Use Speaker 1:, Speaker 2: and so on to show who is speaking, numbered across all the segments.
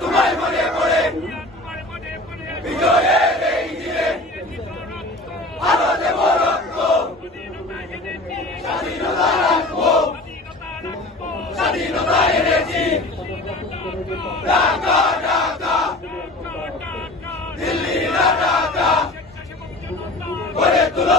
Speaker 1: তোমায় মনে করে বিজয়ের স্বাধীনতা এনেছি ঢাকা ঢাকা দিল্লি না ঢাকা গড়ে তুলো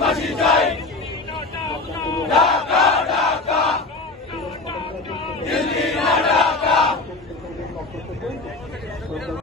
Speaker 1: ফাঁসি চাই